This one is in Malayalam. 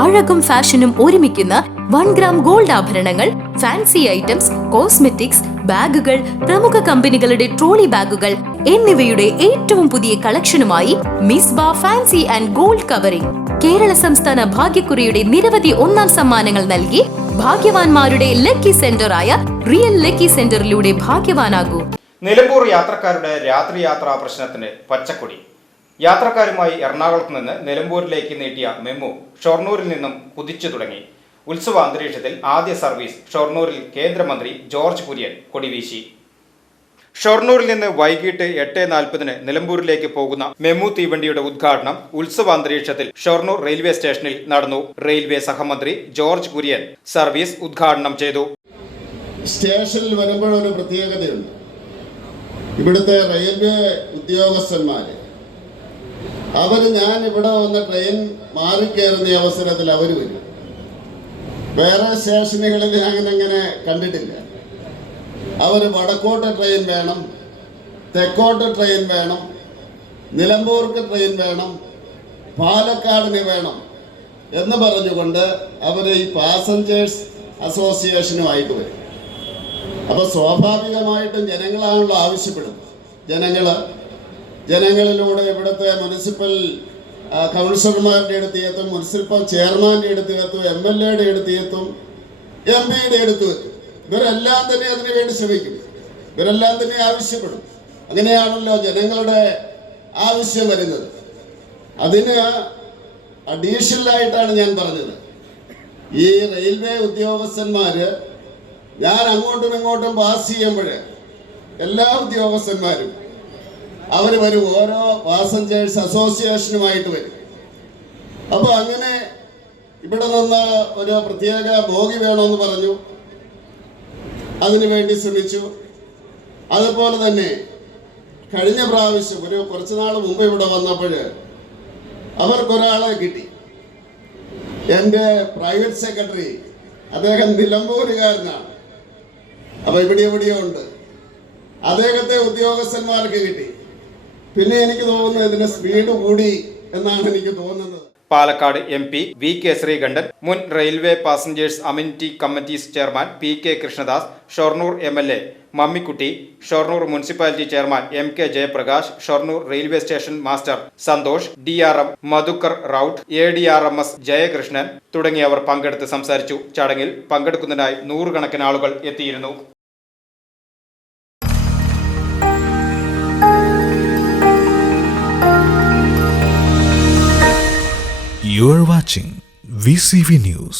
അഴകും ഫാഷനും ഒരുമിക്കുന്ന 1 ഗ്രാം ഗോൾഡ് ആഭരണങ്ങൾ, ഫാൻസി ഐറ്റംസ്, കോസ്മെറ്റിക്സ്, ബാഗുകൾ, പ്രമുഖ കമ്പനികളുടെ ട്രോളി ബാഗുകൾ എന്നിവയുടെ ഏറ്റവും പുതിയ കളക്ഷനുമായി Misba fancy and gold covering. Kerala സംസ്ഥാന ഭാഗ്യക്കുറിയുടെ നിരവധി ഒന്നാം സമ്മാനങ്ങൾ നൽകി ഭാഗ്യവാന്മാരുടെ ലക്കി സെന്ററായ റിയൽ ലക്കി സെന്ററിലൂടെ ഭാഗ്യവാനാകൂ. നിലമ്പൂർ യാത്രക്കാരുടെ രാത്രി യാത്രാ പ്രശ്നത്തിന് പച്ചക്കൊടി. യാത്രക്കാരുമായി എറണാകുളത്ത് നിന്ന് നിലമ്പൂരിലേക്ക് നീട്ടിയ മെമു ഷൊർണൂരിൽ നിന്നും കുതിച്ചു തുടങ്ങി. ഉത്സവ അന്തരീക്ഷത്തിൽ ആദ്യ സർവീസ് ഷൊർണൂരിൽ കേന്ദ്രമന്ത്രി ജോർജ് കുര്യൻ കൊടിവീശി. ഷൊർണൂരിൽ നിന്ന് വൈകിട്ട് 8:40 നിലമ്പൂരിലേക്ക് പോകുന്ന മെമു തീവണ്ടിയുടെ ഉദ്ഘാടനം ഉത്സവ അന്തരീക്ഷത്തിൽ ഷൊർണൂർ റെയിൽവേ സ്റ്റേഷനിൽ നടന്നു. റെയിൽവേ സഹമന്ത്രി ജോർജ് കുര്യൻ സർവീസ് ഉദ്ഘാടനം ചെയ്തു. സ്റ്റേഷനിൽ വരുമ്പോഴൊരു പ്രത്യേകതയുണ്ട്. ഇവിടുത്തെ റെയിൽവേ ഉദ്യോഗസ്ഥന്മാര് ഞാൻ ഇവിടെ വന്ന ട്രെയിൻ മാറിക്കയറുന്ന അവസരത്തിൽ അവർ വരും. വേറെ സ്റ്റേഷനുകളിൽ അങ്ങനെ കണ്ടിട്ടില്ല. അവർ വടക്കോട്ട് ട്രെയിൻ വേണം, തെക്കോട്ട് ട്രെയിൻ വേണം, നിലമ്പൂർക്ക് ട്രെയിൻ വേണം, പാലക്കാടിന് വേണം എന്ന് പറഞ്ഞുകൊണ്ട് അവർ ഈ പാസഞ്ചേഴ്സ് അസോസിയേഷനുമായിട്ട് വരും. അപ്പോൾ സ്വാഭാവികമായിട്ടും ജനങ്ങളാണല്ലോ ആവശ്യപ്പെടുന്നത്. ജനങ്ങളിലൂടെ ഇവിടുത്തെ മുനിസിപ്പൽ കൗൺസിലർമാരുടെ അടുത്തെത്തും, മുനിസിപ്പൽ ചെയർമാൻ്റെ അടുത്തെത്തും, MLA-യുടെ അടുത്തെത്തും, MP-യുടെ അടുത്തെത്തും. ഇവരെല്ലാം തന്നെ അതിനു വേണ്ടി ശ്രമിക്കും, ഇവരെല്ലാം തന്നെ ആവശ്യപ്പെടും. അങ്ങനെയാണല്ലോ ജനങ്ങളുടെ ആവശ്യം വരുന്നത്. അതിന് അഡീഷണലായിട്ടാണ് ഞാൻ പറഞ്ഞത്, ഈ റെയിൽവേ ഉദ്യോഗസ്ഥന്മാർ ഞാൻ അങ്ങോട്ടും ഇങ്ങോട്ടും പാസ് ചെയ്യുമ്പോൾ എല്ലാ ഉദ്യോഗസ്ഥന്മാരും അവർ വരും, ഓരോ പാസഞ്ചേഴ്സ് അസോസിയേഷനുമായിട്ട് വരും. അപ്പോൾ അങ്ങനെ ഇവിടെ നിന്ന് ഒരു പ്രത്യേക ബോഗി വേണമെന്ന് പറഞ്ഞു, അതിനു വേണ്ടി ശ്രമിച്ചു. അതുപോലെ തന്നെ കഴിഞ്ഞ പ്രാവശ്യം കുറച്ച് നാൾ മുമ്പ് ഇവിടെ വന്നപ്പോൾ അവർക്കൊരാളെ കിട്ടി. എൻ്റെ പ്രൈവറ്റ് സെക്രട്ടറി, അദ്ദേഹം നിലമ്പൂരുകാരനാണ്. അപ്പോൾ എവിടെയോ ഉണ്ട്. അദ്ദേഹത്തെ ഉദ്യോഗസ്ഥന്മാർക്ക് കിട്ടി. പിന്നെ എനിക്ക് തോന്നുന്നത് ഇതിന്റെ സ്പീഡ് കൂടി എന്നാണ് എനിക്ക് തോന്നുന്നത്. പാലക്കാട് MP VK ശ്രീകണ്ഠൻ, മുൻ railway passengers amenity committees chairman PK Krishnadas, Shoranur MLA Mammikutty, Shoranur municipality chairman MK Jayaprakash, Shoranur railway station master Santhosh, DRM Madhukar Raut, ADRMS Jayakrishnan തുടങ്ങിയവർ പങ്കെടുത്ത് സംസാരിച്ചു. ചടങ്ങിൽ പങ്കെടുക്കുന്നതിനായി 100 കണക്കിന് ആളുകൾ എത്തിയിരുന്നു. You are watching VCV News.